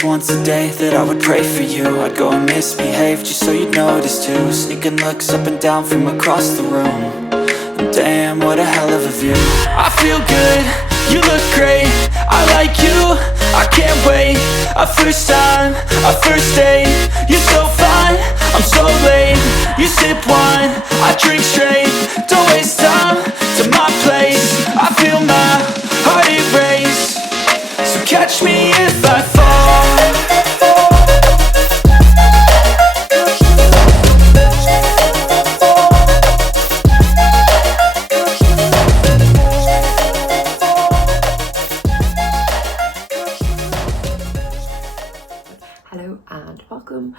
just once a day that I would pray for you. I'd go and misbehave just so you'd notice too. Sneaking looks up and down from across the room. And damn, what a hell of a view. I feel good, you look great, I like you, I can't wait. A first time, a first date, you're so fine, I'm so late. You sip wine, I drink straight, don't waste time to my place. I feel my heart erase, so catch me if I fall. Hello and welcome.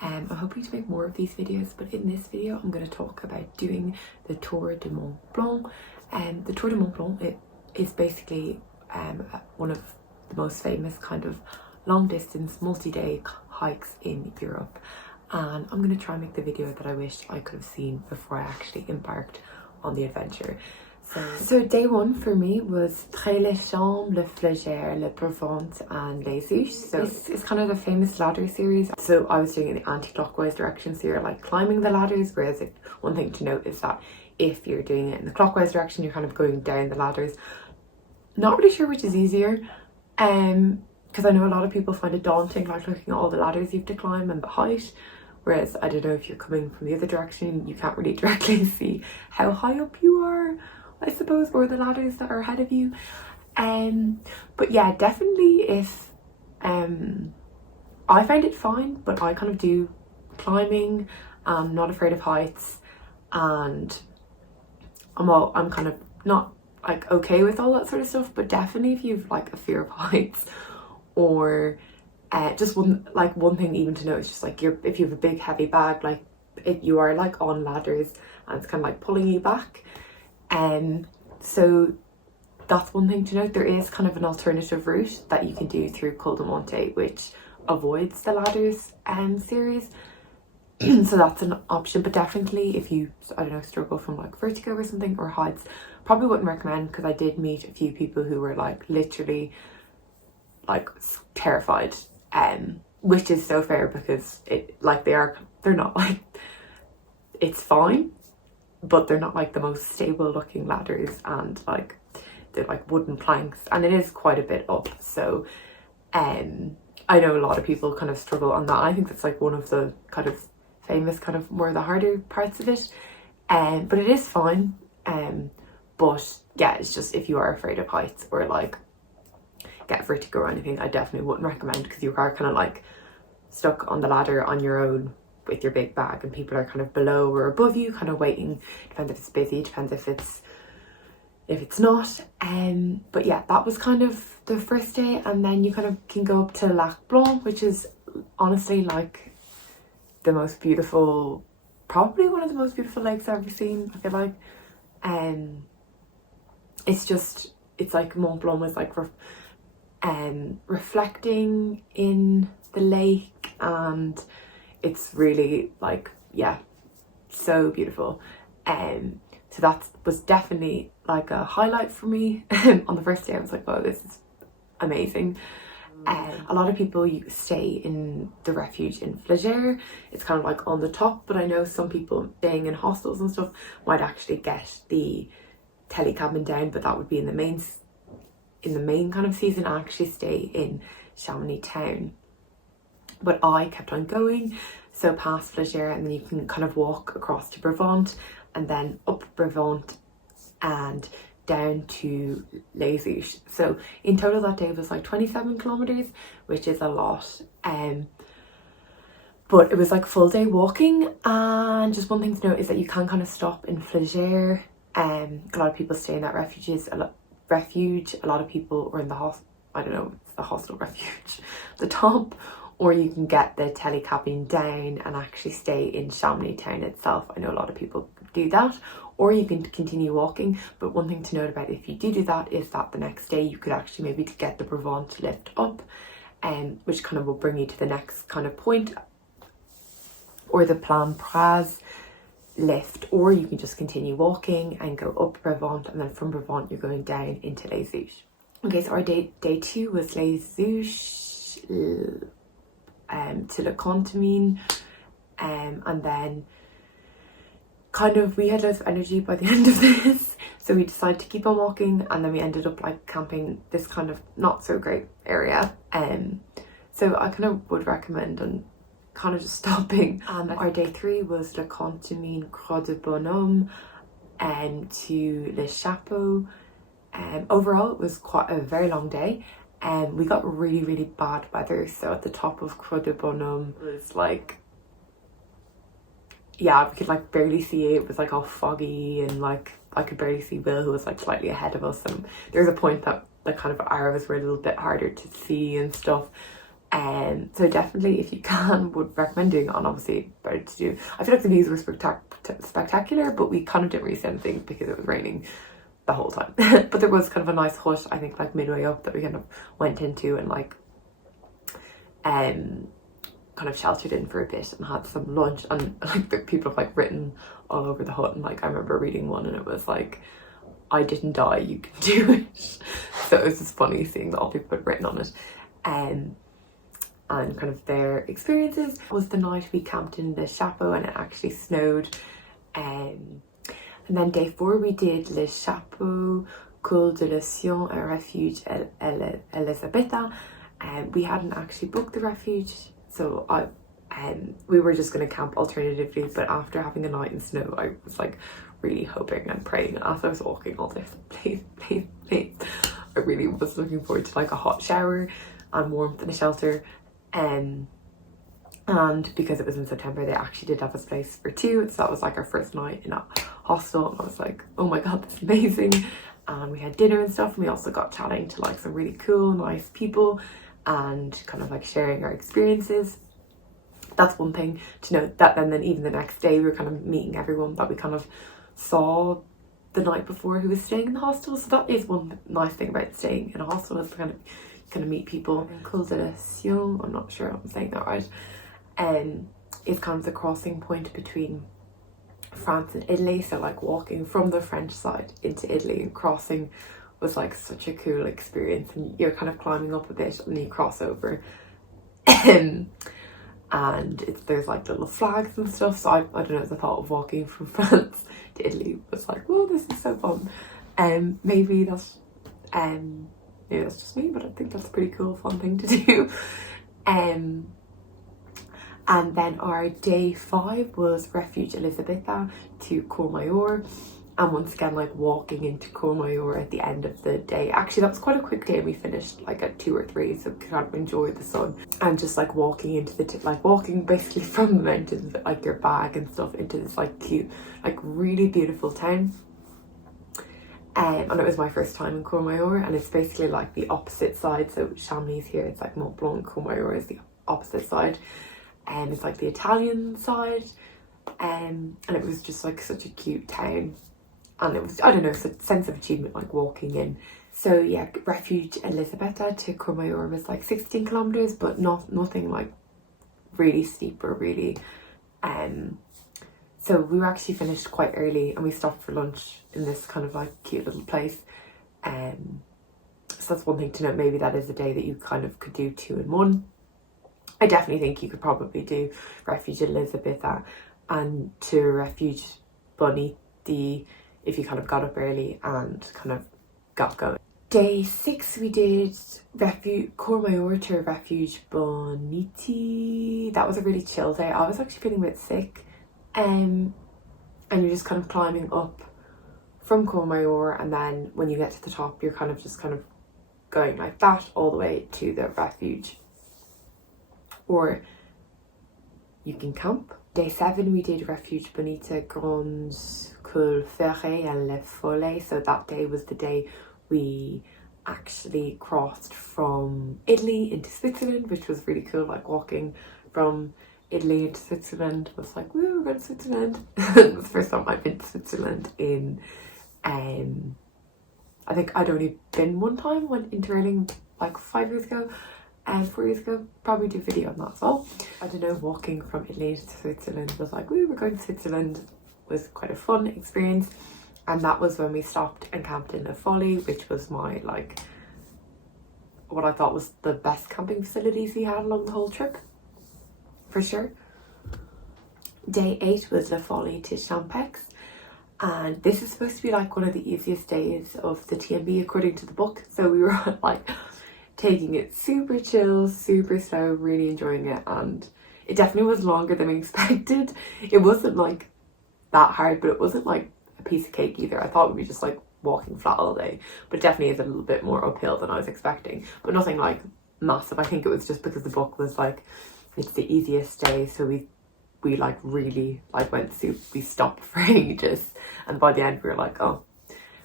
I'm hoping to make more of these videos, but in this video I'm going to talk about doing the Tour de Mont Blanc. The Tour de Mont Blanc, it is basically one of the most famous kind of long distance multi-day hikes in Europe, and I'm going to try and make the video that I wish I could have seen before I actually embarked on the adventure. So day one for me was Très les Chambres, le Flagère, le Provence and les Ouches. So it's kind of the famous ladder series. So I was doing it in the anti-clockwise direction, so you're like climbing the ladders, whereas one thing to note is that if you're doing it in the clockwise direction, you're kind of going down the ladders. Not really sure which is easier, because I know a lot of people find it daunting, like looking at all the ladders you have to climb and the height. Whereas I don't know, if you're coming from the other direction, you can't really directly see how high up you are, I suppose, or the ladders that are ahead of you. But yeah, definitely if I find it fine, but I kind of do climbing. I'm not afraid of heights, and I'm kind of not like okay with all that sort of stuff. But definitely if you've like a fear of heights, or just one thing even to know is just like if you have a big heavy bag, like you are like on ladders and it's kind of like pulling you back. So that's one thing to note. There is kind of an alternative route that you can do through Col de Monte, which avoids the ladders series. So that's an option, but definitely if you, I don't know, struggle from like vertigo or something, or heights, probably wouldn't recommend, because I did meet a few people who were like literally like terrified, which is so fair, because they're not like, it's fine, but they're not like the most stable looking ladders, and like they're like wooden planks, and it is quite a bit up. So I know a lot of people kind of struggle on that. I think that's like one of the kind of famous, kind of more the harder parts of it, but it is fine. But yeah, it's just if you are afraid of heights or like get vertigo or anything, I definitely wouldn't recommend, because you are kind of like stuck on the ladder on your own with your big bag, and people are kind of below or above you kind of waiting. Depends if it's busy, depends if it's not. But yeah, that was kind of the first day, and then you kind of can go up to Lac Blanc, which is honestly like the most beautiful, probably one of the most beautiful lakes I've ever seen, I feel like. It's like Mont Blanc was like reflecting in the lake, and it's really like, yeah, so beautiful. So that was definitely like a highlight for me. On the first day I was like, oh, this is amazing. A lot of people stay in the refuge in Flagère. It's kind of like on the top, but I know some people staying in hostels and stuff might actually get the tele cabin down, but that would be in the main kind of season. I actually stay in Chamonix town, but I kept on going, so past Flagère, and then you can kind of walk across to Provence, and then up Provence and down to les Ouches. So in total that day was like 27 kilometers, which is a lot. But it was like full day walking. And just one thing to note is that you can kind of stop in Flagère. A lot of people stay in that refuge. A lot of people are in the hostel refuge, the top, or you can get the tele cabin down and actually stay in Chamonix town itself. I know a lot of people do that, or you can continue walking. But one thing to note about if you do that is that the next day you could actually maybe get the Provence lift up, which kind of will bring you to the next kind of point, or the Plan Praz lift, or you can just continue walking and go up Provence, and then from Provence you're going down into les Ouches. Okay, so our day two was les Ouches. to Le Contamine, and then kind of we had loads of energy by the end of this, so we decided to keep on walking, and then we ended up like camping this kind of not so great area. So I kind of would recommend and kind of just stopping. And our day 3 was Le Contamine, Croix de Bonhomme, to Le Chapeau. Overall it was quite a very long day, and we got really bad weather. So at the top of Croix de Bonhomme it was like, yeah, we could like barely see it. It was like all foggy, and like I could barely see Will, who was like slightly ahead of us, and there was a point that the kind of arrows were a little bit harder to see and stuff. So definitely, if you can, would recommend doing it on, obviously better to do. I feel like the views were spectacular, but we kind of didn't really see anything because it was raining the whole time. But there was kind of a nice hut, I think, like midway up that we kind of went into and like kind of sheltered in for a bit and had some lunch. And like the people have like written all over the hut, and like I remember reading one and it was like, "I didn't die, you can do it." So it was just funny seeing that all people had written on it. And kind of their experiences. It was the night we camped in the Chapeau, and it actually snowed. And then day 4 we did Le Chapeau, Col de l'Océan, a refuge Elisabetta. We hadn't actually booked the refuge, so we were just going to camp alternatively. But after having a night in snow, I was like really hoping and praying as I was walking all this, please. I really was looking forward to like a hot shower and warmth in a shelter. And because it was in September, they actually did have a space for 2, so that was like our first night in a hostel, and I was like, oh my god, this is amazing. And we had dinner and stuff, and we also got chatting to like some really cool, nice people, and kind of like sharing our experiences. That's one thing to note. That then even the next day we were kind of meeting everyone that we kind of saw the night before who was staying in the hostel. So that is one nice thing about staying in a hostel, is kind of meet people. Col de l'Océan, I'm not sure I'm saying that right, is kind of the crossing point between France and Italy. So like walking from the French side into Italy and crossing was like such a cool experience, and you're kind of climbing up a bit and you cross over. And there's like little flags and stuff, so I don't know, the thought of walking from France to Italy was like, oh, this is so fun. Maybe that's just me, but I think that's a pretty cool, fun thing to do. And then our day 5 was Refuge Elisabetta to Courmayeur, and once again like walking into Courmayeur at the end of the day. Actually that was quite a quick day, and we finished like at 2 or 3, so we kind of enjoyed the sun and just like walking into walking basically from the mountains with like your bag and stuff into this like cute, like really beautiful town. And it was my first time in Courmayeur, and it's basically like the opposite side. So Chamonix here, it's like Mont Blanc, Courmayeur is the opposite side, and it's like the Italian side. And it was just like such a cute town, and it was, I don't know, it's a sense of achievement like walking in. So yeah, Refuge Elisabetta to Courmayeur was like 16 kilometers, but nothing like really steep or really so we were actually finished quite early, and we stopped for lunch in this kind of like cute little place. So that's one thing to note. Maybe that is a day that you kind of could do 2 in 1. I definitely think you could probably do Refuge Elisabetta and to Refuge Boniti if you kind of got up early and kind of got going. Day 6 we did Courmayeur to Refuge Boniti. That was a really chill day. I was actually feeling a bit sick. And you're just kind of climbing up from Courmayeur, and then when you get to the top you're kind of just kind of going like that all the way to the refuge, or you can camp. Day 7 we did Refuge Bonita, Grands Col Ferret and Le Follet. So that day was the day we actually crossed from Italy into Switzerland, which was really cool. Like walking from Italy into Switzerland was like, woo, we're going to Switzerland. It was the first time I've been to Switzerland in I think I'd only been one time, went interrailing like 5 years ago and 4 years ago. Probably do a video on that as well. I don't know, walking from Italy to Switzerland was like, woo, we're going to Switzerland. Was quite a fun experience. And that was when we stopped and camped in Le Follet, which was my like what I thought was the best camping facilities we had along the whole trip, for sure. Day 8 was La Folie to Champex, and this is supposed to be like one of the easiest days of the TMB according to the book. So we were like taking it super chill, super slow, really enjoying it, and it definitely was longer than we expected. It wasn't like that hard, but it wasn't like a piece of cake either. I thought we'd be just like walking flat all day, but it definitely is a little bit more uphill than I was expecting, but nothing like massive. I think it was just because the book was like, it's the easiest day, so we like really like went to, we stopped for ages, and by the end we were like, oh,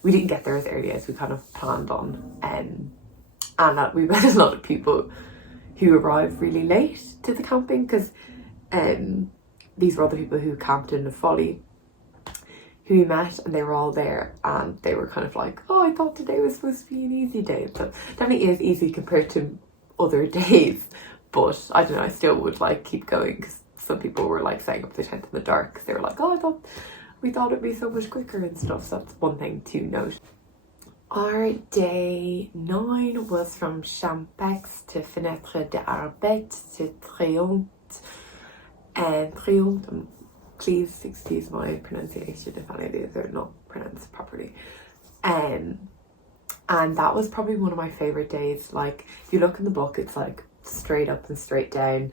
we didn't get there as early as we kind of planned on, and that we met a lot of people who arrived really late to the camping, because these were other people who camped in the Folly who we met, and they were all there, and they were kind of like, oh, I thought today was supposed to be an easy day. So definitely is easy compared to other days, but I don't know, I still would like keep going, because some people were like staying up to the tent in the dark because they were like, oh, we thought it'd be so much quicker and stuff. So that's one thing to note. Our day 9 was from Champex to Fenêtre d'Arbet to Triomphe, and Triomphe, please excuse my pronunciation if any of these are not pronounced properly. And that was probably one of my favorite days. Like, if you look in the book, it's like straight up and straight down,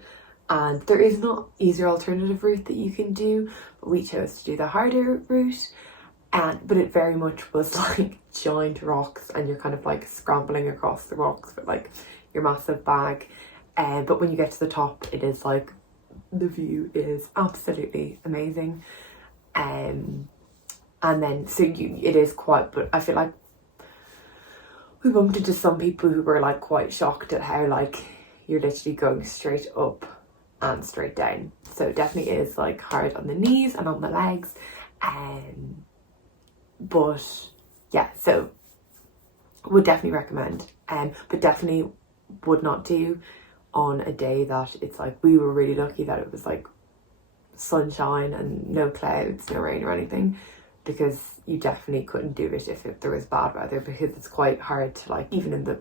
and there is no easier alternative route that you can do, but we chose to do the harder route. But it very much was like giant rocks, and you're kind of like scrambling across the rocks with like your massive bag. But when you get to the top, it is like, the view is absolutely amazing. And then so it is quite, but I feel like we bumped into some people who were like quite shocked at how like you're literally going straight up and straight down. So it definitely is like hard on the knees and on the legs. But yeah, so would definitely recommend, but definitely would not do on a day that it's like, we were really lucky that it was like sunshine and no clouds, no rain or anything, because you definitely couldn't do it if there was bad weather, because it's quite hard to like, even in the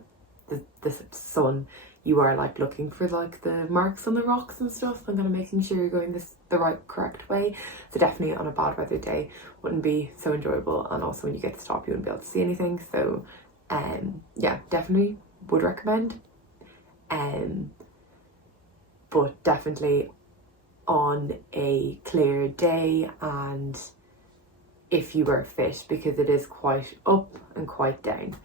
sun, you are like looking for like the marks on the rocks and stuff, and kind of making sure you're going the right correct way. So definitely on a bad weather day wouldn't be so enjoyable, and also when you get to stop you wouldn't be able to see anything. So yeah, definitely would recommend, but definitely on a clear day, and if you were fit, because it is quite up and quite down.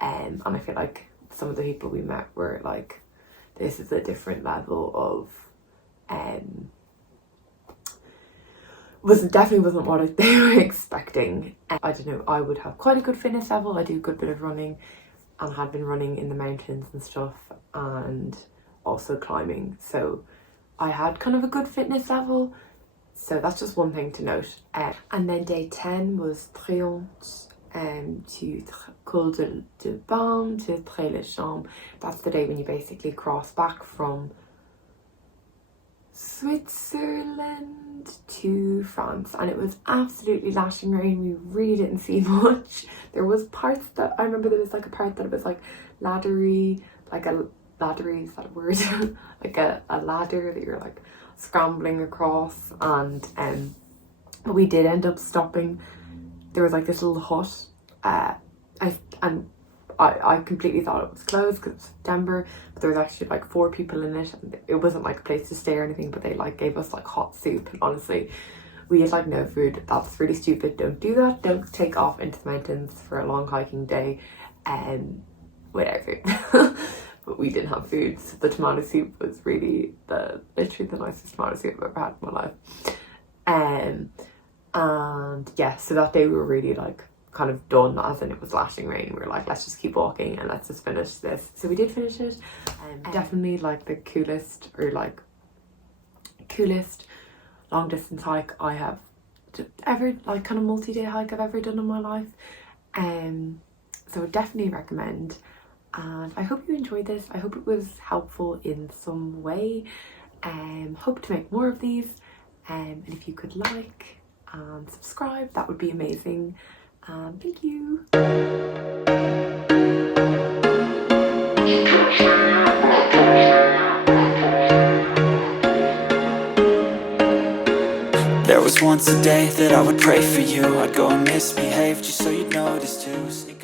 And I feel like some of the people we met were like, this is a different level of definitely wasn't what they were expecting. I don't know, I would have quite a good fitness level. I do a good bit of running, and had been running in the mountains and stuff, and also climbing, so I had kind of a good fitness level. So that's just one thing to note. And then day 10 was Triomphe to Col de Balme to Tré-les-Champs. That's the day when you basically cross back from Switzerland to France, and it was absolutely lashing rain. We really didn't see much. There was parts that I remember, there was like a part that it was like laddery, like a laddery, is that a word? Like a ladder that you're like scrambling across, and but we did end up stopping. There was like this little hut, I completely thought it was closed because it was September, but there was actually like 4 people in it, and it wasn't like a place to stay or anything, but they like gave us like hot soup, and honestly we had like no food. That's really stupid. Don't do that. Don't take off into the mountains for a long hiking day, whatever. But we didn't have food, so the tomato soup was really literally the nicest tomato soup I've ever had in my life. And yeah, so that day we were really like kind of done, as in it was lashing rain. We were like, let's just keep walking and let's just finish this. So we did finish it. Definitely like the coolest long distance hike I have ever, like kind of multi-day hike I've ever done in my life. So I definitely recommend, and I hope you enjoyed this. I hope it was helpful in some way. Hope to make more of these, and if you could like and subscribe, that would be amazing. Thank you. was once a day that I would pray for you. I'd go and misbehave just so you'd notice too.